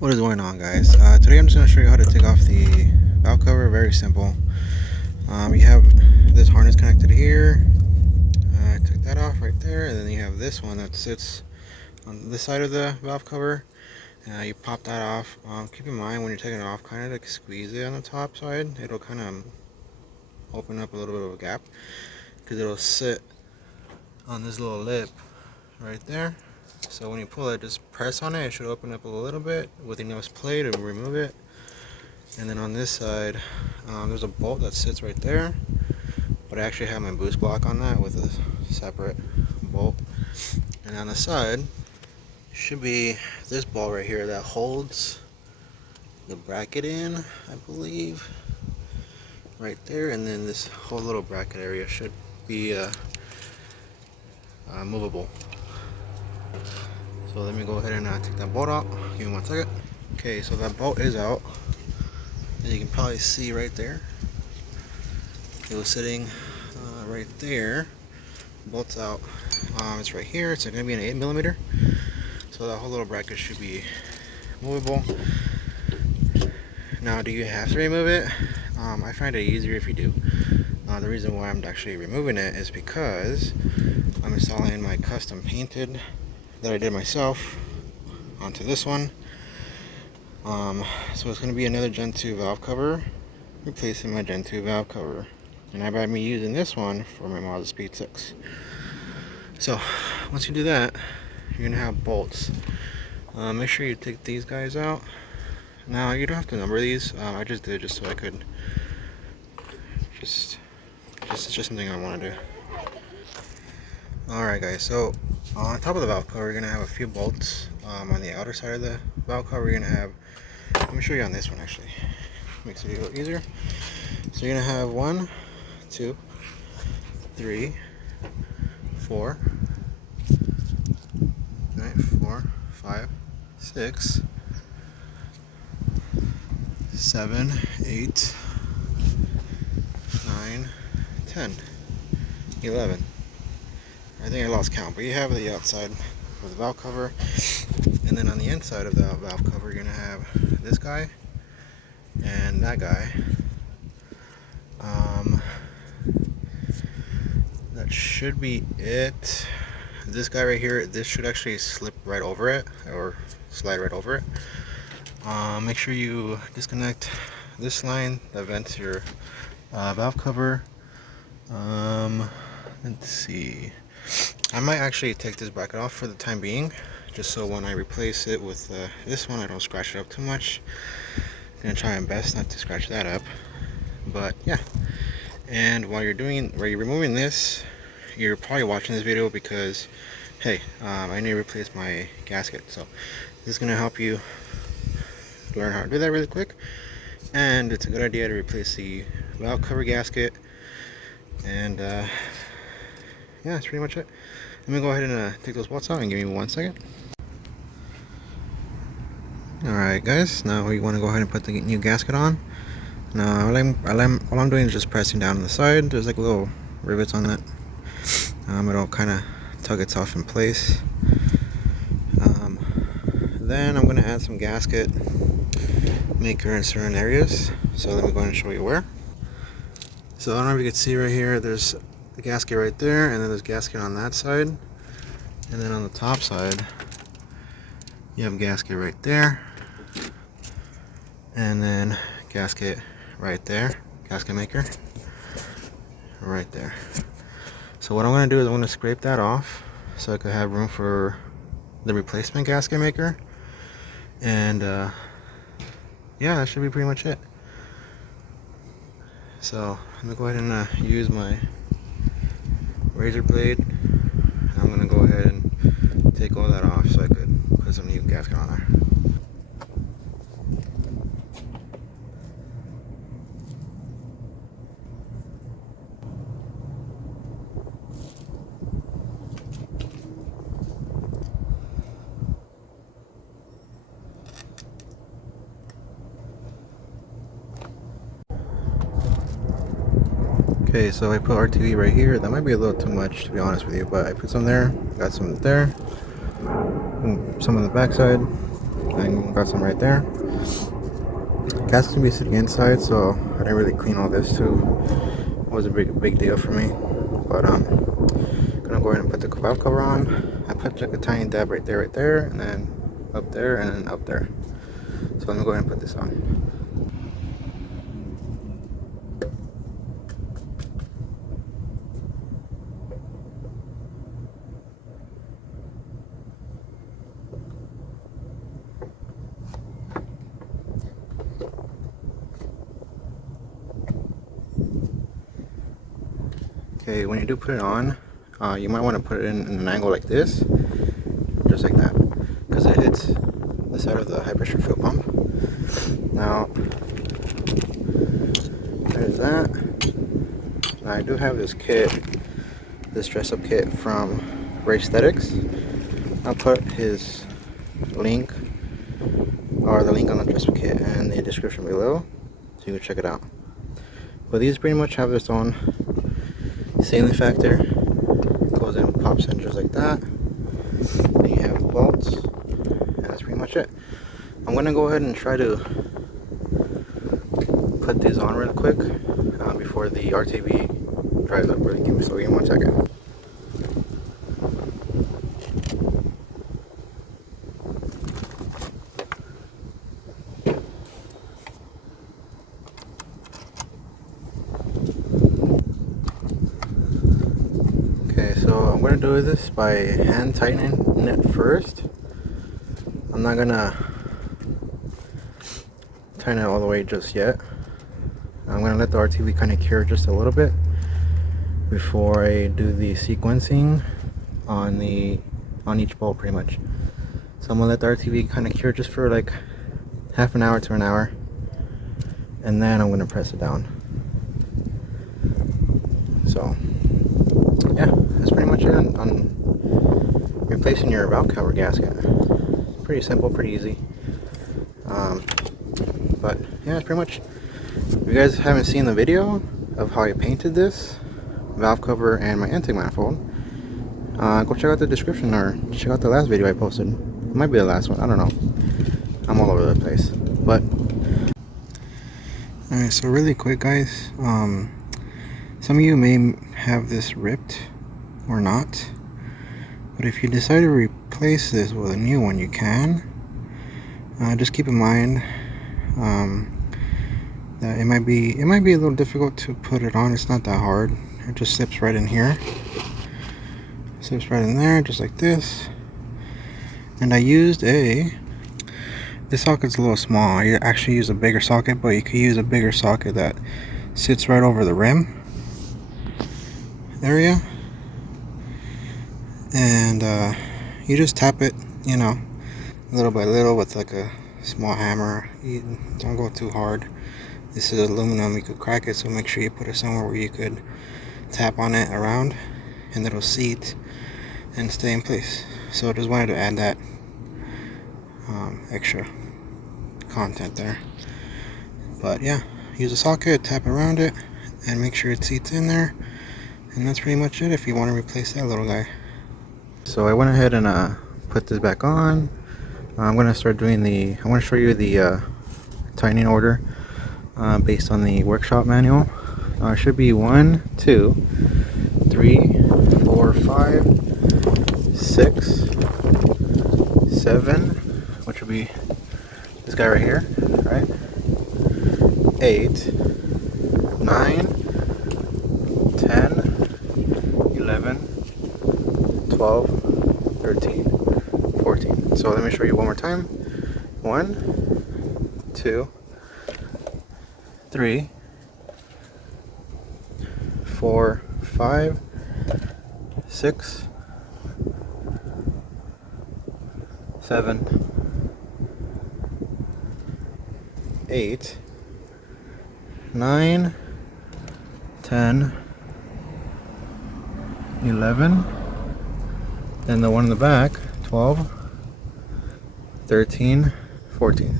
What is going on, guys? Today I'm just going to show you how to take off the valve cover. Very simple. You have this harness connected here. Take that off right there, and then you have this one that sits on this side of the valve cover. You pop that off. Keep in mind when you're taking it off, kind of like squeeze it on the top side. It'll kind of open up a little bit of a gap because it'll sit on this little lip right there. So when you pull it, just press on it. It should open up a little bit with enough play to remove it. And then on this side, there's a bolt that sits right there, but I actually have my boost block on that with a separate bolt. And on the side should be this bolt right here that holds the bracket in, I believe, right there. And then this whole little bracket area should be movable. So let me go ahead and take that bolt out. Give me 1 second. Okay, so that bolt is out. And you can probably see right there. It was sitting right there. Bolt's out. It's right here. It's going to be an 8mm. So that whole little bracket should be movable. Now, do you have to remove it? I find it easier if you do. The reason why I'm actually removing it is because I'm installing my custom painted that I did myself onto this one. So it's going to be another Gen 2 valve cover replacing my Gen 2 valve cover, and I might be using this one for my Mazda Speed 6. So once you do that, you're going to have bolts. Make sure you take these guys out. Now you don't have to number these. I just did just so I could it's just something I want to do. Alright guys, so on top of the valve cover you're going to have a few bolts. On the outer side of the valve cover you're going to have, let me show you on this one actually, makes it a little easier. So you're going to have 1, 2, 3, 4, 5, 6, 7, 8, 9, 10, 11. I think I lost count, but you have the outside of the valve cover, and then on the inside of the valve cover you're gonna have this guy and that guy. That should be it. This guy right here, this should actually slip right over it or slide right over it. Make sure you disconnect this line that vents your valve cover. Let's see. I might actually take this bracket off for the time being, just so when I replace it with this one I don't scratch it up too much. I'm gonna try my best not to scratch that up, but yeah. And while you're removing this, you're probably watching this video because hey, I need to replace my gasket, so this is gonna help you learn how to do that really quick. And it's a good idea to replace the valve cover gasket. And yeah, that's pretty much it. Let me go ahead and take those bolts out and give me 1 second. Alright guys, now we want to go ahead and put the new gasket on. Now all I'm doing is just pressing down on the side. There's like little rivets on that. It'll kind of tug itself in place. Then I'm going to add some gasket maker in certain areas. So let me go ahead and show you where. So I don't know if you can see right here, there's the gasket right there, and then there's gasket on that side, and then on the top side you have gasket right there, and then gasket right there, gasket maker right there. So what I'm going to do is I'm going to scrape that off so I could have room for the replacement gasket maker. And yeah, that should be pretty much it. So I'm going to go ahead and use my razor blade. I'm going to go ahead and take all that off so I could put some new gasket on there. Okay, so I put RTV right here. That might be a little too much to be honest with you, but I put some there, got some there, some on the back side, and got some right there. Gas can be sitting inside, so I didn't really clean all this too. It was a big deal for me. But gonna go ahead and put the valve cover on. I put like a tiny dab right there, and then up there, and then up there. So let me go ahead and put this on. Okay, when you do put it on, you might want to put it in an angle like this, just like that, because it hits the side of the high pressure fuel pump. Now, there's that. Now, I do have this kit, this dress up kit from Ray Aesthetics. I'll put his link, or the link on the dress up kit, in the description below, so you can check it out. But these pretty much have its own sealing factor. Goes in with pop centers like that. Then you have bolts, and that's pretty much it. I'm gonna go ahead and try to put these on real quick before the RTV drives up really quick. So give me 1 second. So I'm going to do this by hand tightening it first. I'm not going to tighten it all the way just yet. I'm going to let the RTV kind of cure just a little bit before I do the sequencing on each bolt pretty much. So I'm going to let the RTV kind of cure just for like half an hour to an hour, and then I'm going to press it down. So yeah, that's pretty much it on replacing your valve cover gasket. Pretty simple, pretty easy. But yeah, it's pretty much. If you guys haven't seen the video of how I painted this valve cover and my intake manifold, go check out the description or check out the last video I posted. It might be the last one, I don't know. I'm all over the place. But alright, so really quick guys, some of you may have this ripped or not, but if you decide to replace this with a new one, you can. Just keep in mind that it might be a little difficult to put it on. It's not that hard. It just slips right in here, slips right in there, just like this. And I used this socket's a little small. I actually use a bigger socket, but you could use a bigger socket that sits right over the rim area, and you just tap it, you know, little by little with like a small hammer. You don't go too hard. This is aluminum, you could crack it, so make sure you put it somewhere where you could tap on it around and it'll seat and stay in place. So I just wanted to add that extra content there. But yeah, use a socket, tap around it, and make sure it seats in there. And that's pretty much it if you want to replace that little guy. So I went ahead and put this back on. I'm going to start doing I want to show you the tightening order based on the workshop manual. It should be 1, 2, 3, 4, 5, 6, 7, which would be this guy right here, right? 8, 9, 10, 11, 12, 13, 14. So let me show you one more time. 1, 2, 3, 4, 5, 6, 7, 8, 9, 10, 11, then the one in the back, 12, 13, 14.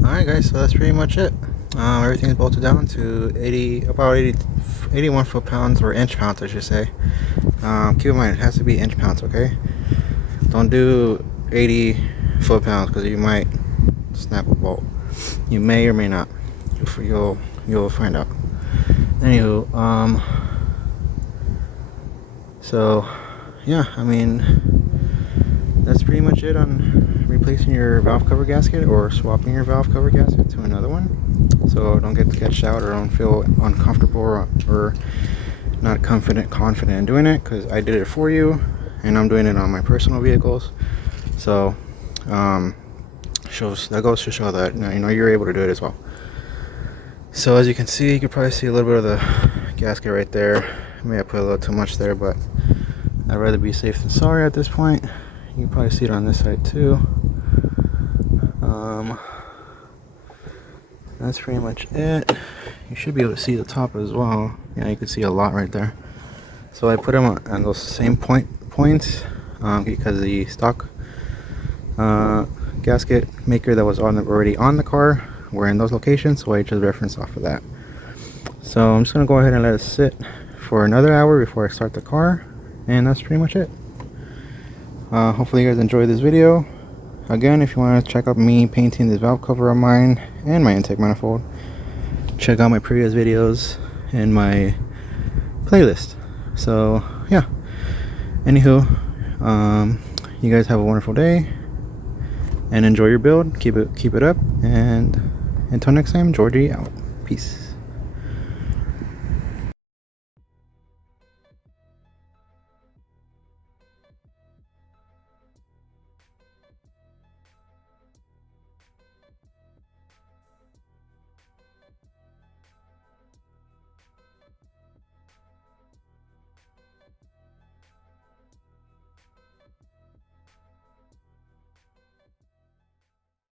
Alright guys, so that's pretty much it. Everything's bolted down to 81 foot-pounds, or inch-pounds I should say. Keep in mind, it has to be inch-pounds, okay? Don't do 80 foot-pounds because you might snap a bolt. You may or may not. You'll find out. Anywho, so yeah, I mean, that's pretty much it on replacing your valve cover gasket or swapping your valve cover gasket to another one. So don't get sketched out or don't feel uncomfortable or not confident in doing it, because I did it for you and I'm doing it on my personal vehicles. So that goes to show that you're able to do it as well. So as you can see, you can probably see a little bit of the gasket right there. Maybe I put a little too much there, but I'd rather be safe than sorry at this point. You can probably see it on this side too. That's pretty much it. You should be able to see the top as well. Yeah, you can see a lot right there. So I put them on those same points because the stock gasket maker that was already on the car were in those locations, so I just referenced off of that. So I'm just gonna go ahead and let it sit for another hour before I start the car, and that's pretty much it. Hopefully you guys enjoyed this video. Again, if you want to check out me painting this valve cover of mine and my intake manifold, check out my previous videos and my playlist. So yeah, anywho, you guys have a wonderful day and enjoy your build. Keep it up, and until next time, Georgie out. Peace.